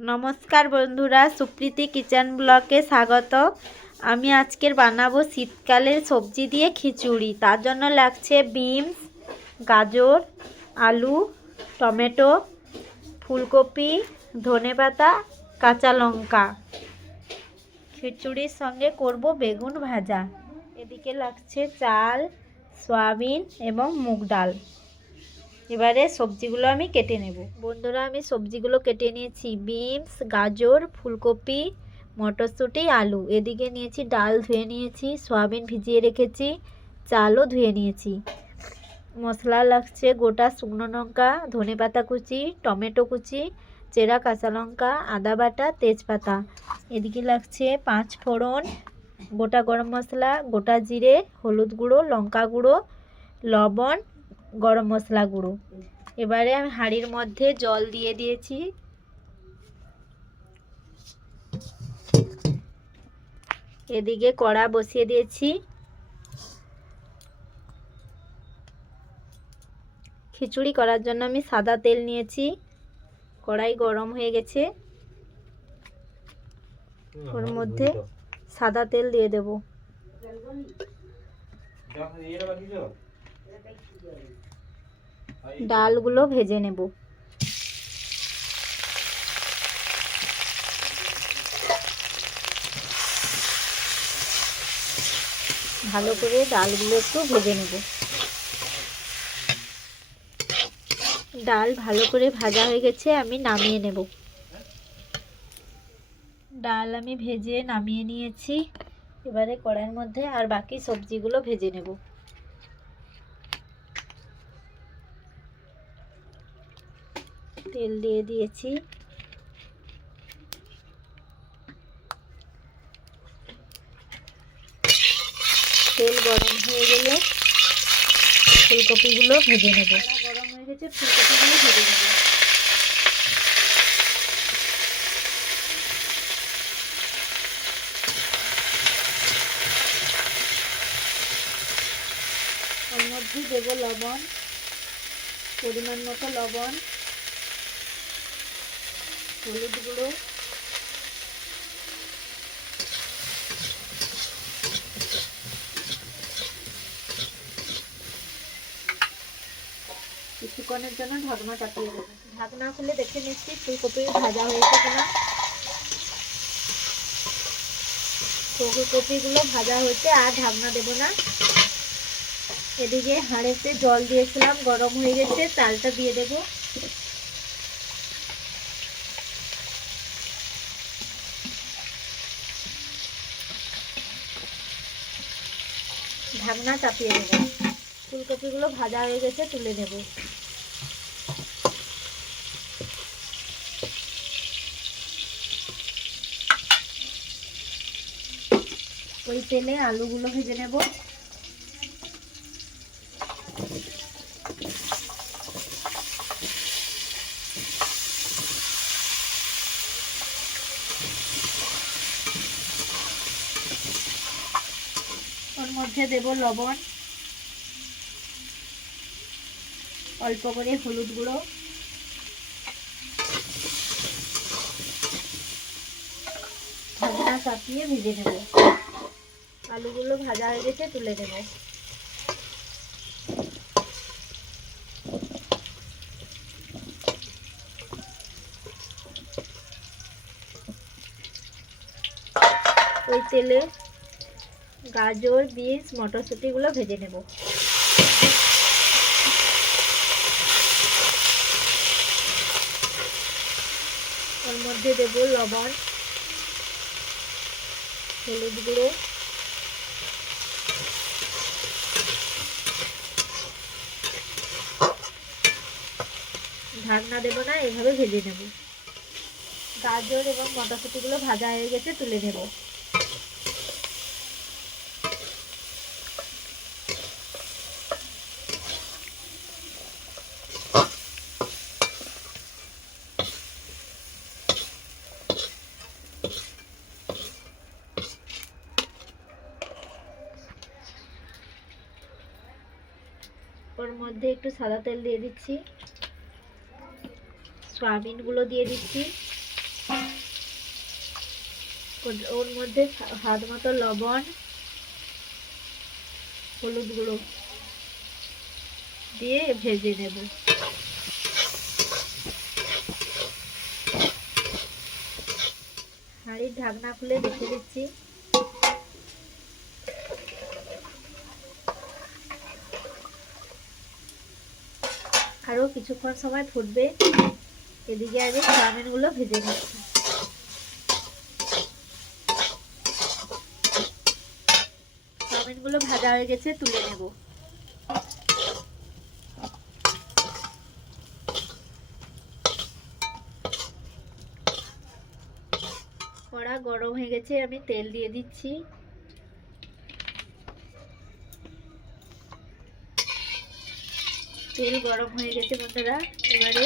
নমস্কার বন্ধুরা, সুপ্রীতি কিচেন ব্লকে স্বাগত। আমি আজকের বানাবো শীতকালের সবজি দিয়ে খিচুড়ি। তার জন্য লাগছে বিনস, গাজর, আলু, টমেটো, ফুলকপি, ধনেপাতা, কাঁচা লঙ্কা। খিচুড়ির সঙ্গে করব বেগুন ভাজা। এদিকে লাগছে চাল, সয়াবিন এবং মুগ ডাল। এবারে সবজিগুলো আমি কেটে নেব। বন্ধুরা, আমি সবজিগুলো কেটে নিয়েছি। বিনস, গাজর, ফুলকপি, মটরশুঁটি, আলু। এদিকে নিয়েছি ডাল, ধুয়ে নিয়েছি। সয়াবিন ভিজিয়ে রেখেছি। চালও ধুয়ে নিয়েছি। মশলা লাগছে গোটা শুকনো লঙ্কা, ধনেপাতা কুচি, টমেটো কুচি, চেরা কাঁচা লঙ্কা, আদা বাটা, তেজপাতা। এদিকে লাগছে 5 ফোড়ন, গোটা গরম মশলা, গোটা জিরে, হলুদ গুঁড়ো, লঙ্কা গুঁড়ো, লবণ, গরম মশলা গুঁড়ো। এবারে আমি হাঁড়ির মধ্যে জল দিয়ে দিয়েছি। এদিকে কড়া বসিয়ে দিয়েছি। খিচুড়ি করার জন্য আমি সাদা তেল নিয়েছি। কড়াই গরম হয়ে গেছে। ওর মধ্যে সাদা তেল দিয়ে দেব। ডালগুলো ভেজে নেব। ভালো করে ডালগুলো একটু ভেজে নেব। ডাল ভালো করে ভাজা হয়ে গেছে, আমি নামিয়ে নেব। ডাল আমি ভেজে নামিয়ে নিয়েছি। এবারে কড়াইয়ের মধ্যে আর বাকি সবজিগুলো ভেজে নেব। তেল দিয়ে দিয়েছি। তেল গরম হয়ে গেলে ফুলকপিগুলো ভেজে নেব। গরম হয়ে গেছে, ফুলকপিগুলো ভেজে নেব। ওর মধ্যে দেবো লবণ, পরিমাণ মতো লবণ, হলুদ গুঁড়ো, কিছুক্ষণের জন্য ঢাকনা চাপিয়ে দেবো। ঢাকনা খুলে দেখে নিচ্ছি ফুলকপি ভাজা হয়েছে কিনা। ফুলকপিগুলো ভাজা হয়েছে, আর ঢাকনা দেবো না। এদিকে হাঁড়িতে জল দিয়েছিলাম, গরম হয়ে গেছে। চালটা দিয়ে দেব। ঢাকনা চাপিয়ে দেব। ফুলকপিগুলো ভাজা হয়ে গেছে, তুলে নেব। ওই তেলে আলুগুলো ভেজে নেব। ওর মধ্যে দেব লবণ, অল্প করে হলুদ গুঁড়ো, ঢাকনা চাপিয়ে ভেজে নেব। আলুগুলো ভাজা হয়ে গেছে, তুলে নেব। ওই তেলে গাজর, বিনস, মটরশুঁটিগুলো ভেজে নেব। ওর মধ্যে দেব লবণ, হলুদ গুঁড়ো, ঢাকনা দেব না, এভাবে ভেজে নেব। গাজর এবং মটরশুঁটিগুলো ভাজা হয়ে গেছে, তুলে নেব। ওর মধ্যে একটু সাদা তেল দিয়ে দিচ্ছি। সয়াবিনগুলো দিয়ে দিচ্ছি। ওর মধ্যে স্বাদ মতো লবণ, হলুদ গুঁড়ো দিয়ে ভেজে নেব। হাঁড়ির ঢাকনা খুলে রেখে দিচ্ছি। আরো কিছুক্ষণ সময় ফুটবে, এদিকে আগে চাউমিন গুলো ভেজে নিচ্ছি। চাউমিন গুলো ভাজা হয়ে গেছে, তুলে নেব। কড়া গরম হয়ে গেছে, আমি তেল দিয়ে দিচ্ছি। তেল গরম হয়ে গেছে বন্ধুরা, এবারে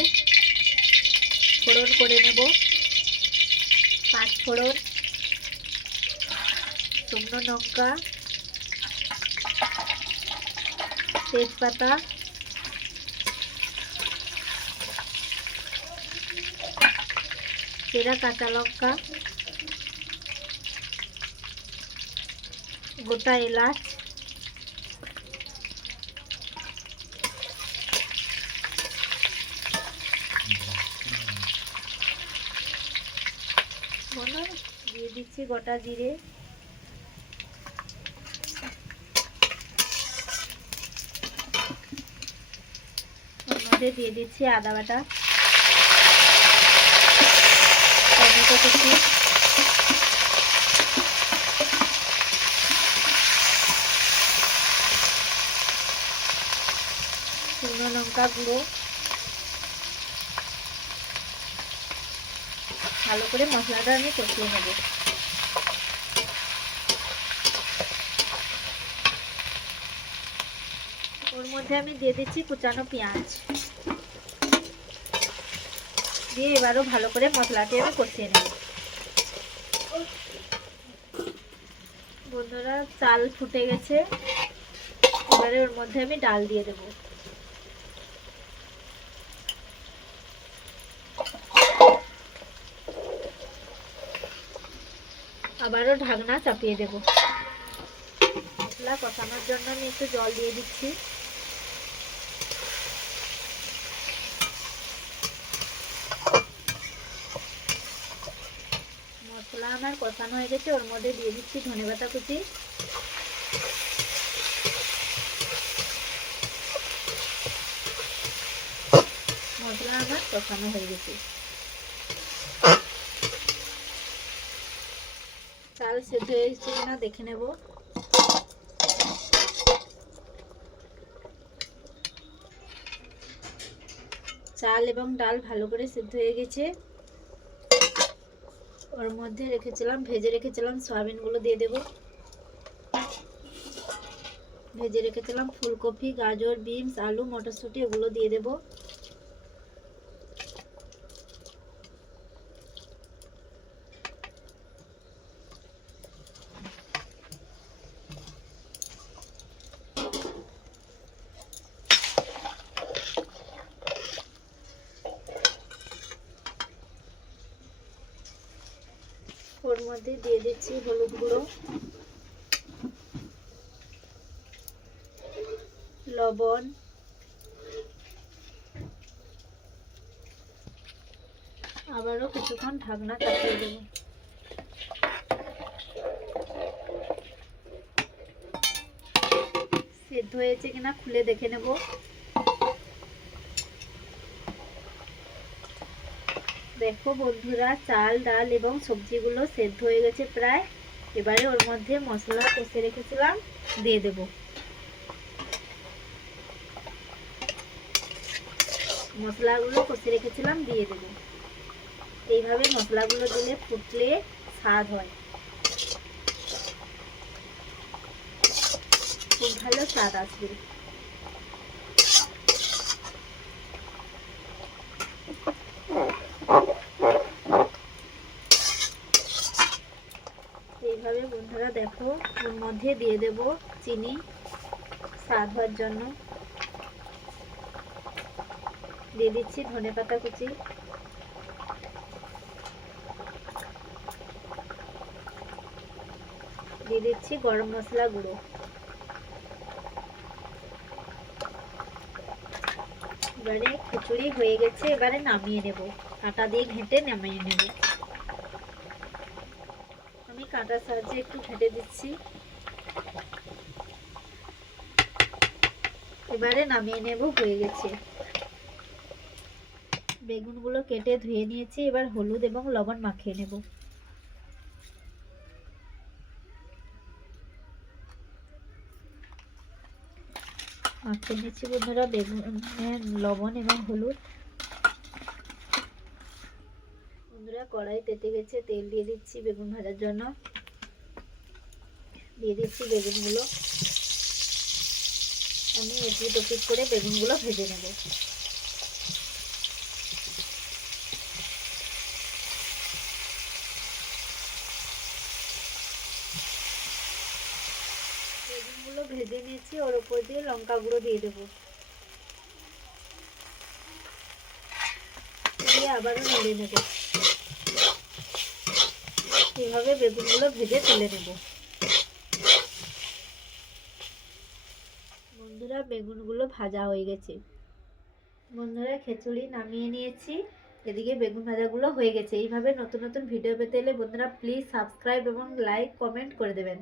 ফোড়ন করে নেব। 5 ফোড়ন, শুকনো লঙ্কা, তেজপাতা, চেরা কাঁচা লঙ্কা, গোটা এলাচ, দিয়ে দিচ্ছি গোটা জিরে, ওর মধ্যে দিয়ে দিচ্ছি আদা বাটা, টমেটো কুচি, শুকনো লঙ্কা গুঁড়ো। ভালো করে মশলাটা আমি কষিয়ে নেব। ওর মধ্যে আমি দিয়ে দিচ্ছি কুচানো পেঁয়াজ, দিয়ে এবারও ভালো করে মশলাটি আমি কষিয়ে নেব। বন্ধুরা, চাল ফুটে গেছে, এবারে ওর মধ্যে আমি ডাল দিয়ে দেব। আবারও ঢাকনা চাপিয়ে দেব। মশলা কষানোর জন্য আমি একটু জল দিয়ে দিচ্ছি। মশলা আমার কষানো হয়ে গেছে, ওর মধ্যে দিয়ে দিচ্ছি ধনেপাতা কুচি, মশলা আমার কষানো হয়ে গেছে। চাল সেদ্ধ হয়েছে কিনা দেখে নেব। চাল এবং ডাল ভালো করে সেদ্ধ হয়ে গেছে। ওর মধ্যে ভেজে রেখেছিলাম সয়াবিন গুলো দিয়ে দেব। ভেজে রেখেছিলাম ফুলকপি, গাজর, বিনস, আলু, মটরশুঁটি, এগুলো দিয়ে দেব। ওর মধ্যে দিয়ে দিচ্ছি হলুদ গুঁড়ো, লবণ, আবারও কিছুক্ষণ ঢাকনা চাপিয়ে দেব। সেদ্ধ হয়েছে কিনা খুলে দেখে নেব। দেখো বন্ধুরা, চাল, ডাল এবং সবজিগুলো সেদ্ধ হয়ে গেছে প্রায়। এবারে ওর মধ্যে মশলা কষে রেখেছিলাম দিয়ে দেব। মশলাগুলো কষে রেখেছিলাম দিয়ে দেব। এইভাবে মশলাগুলো দিলে ফুটলে স্বাদ হয়, খুব ভালো স্বাদ আসবে। এইভাবে বন্ধুরা দেখো, ওর মধ্যে দিয়ে দেব চিনি স্বাদ হওয়ার জন্য, দিয়ে দিচ্ছি ধনেপাতা কুচি, দিয়ে দিচ্ছি গরম মশলা গুঁড়ো। এবারে খিচুড়ি হয়ে গেছে, এবারে নামিয়ে নেব, কাঁটা দিয়ে ঘেঁটে নামিয়ে নেব। আমি কাঁটার সাহায্যে একটু ঘেঁটে দিচ্ছি। এবারে নামিয়ে নেব, হয়ে গেছে। বেগুনগুলো কেটে ধুয়ে নিয়েছি, এবার হলুদ এবং লবণ মাখিয়ে নেব। মাখিয়ে নিচ্ছি বন্ধুরা বেগুনের লবণ এবং হলুদ। বন্ধুরা কড়াই তেতে গেছে, তেল দিয়ে দিচ্ছি বেগুন ভাজার জন্য। দিয়ে দিচ্ছি বেগুনগুলো। আমি এপিট ওপিট করে বেগুনগুলো ভেজে নেব। বেগুনগুলো ভেজে নিয়েছি, ওর উপর দিয়ে লঙ্কা গুঁড়ো দিয়ে দেবো। দিয়ে আবারও নেড়ে নেব। এভাবে বেগুনগুলো ভেজে তুলে নেব। বন্ধুরা বেগুনগুলো ভাজা হয়ে গেছে। বন্ধুরা খিচুড়ি নামিয়ে নিয়েছি, এদিকে বেগুন ভাজাগুলো হয়ে গেছে। এইভাবে নতুন নতুন ভিডিও পেতে হলে বন্ধুরা প্লিজ সাবস্ক্রাইব এবং লাইক কমেন্ট করে দেবেন।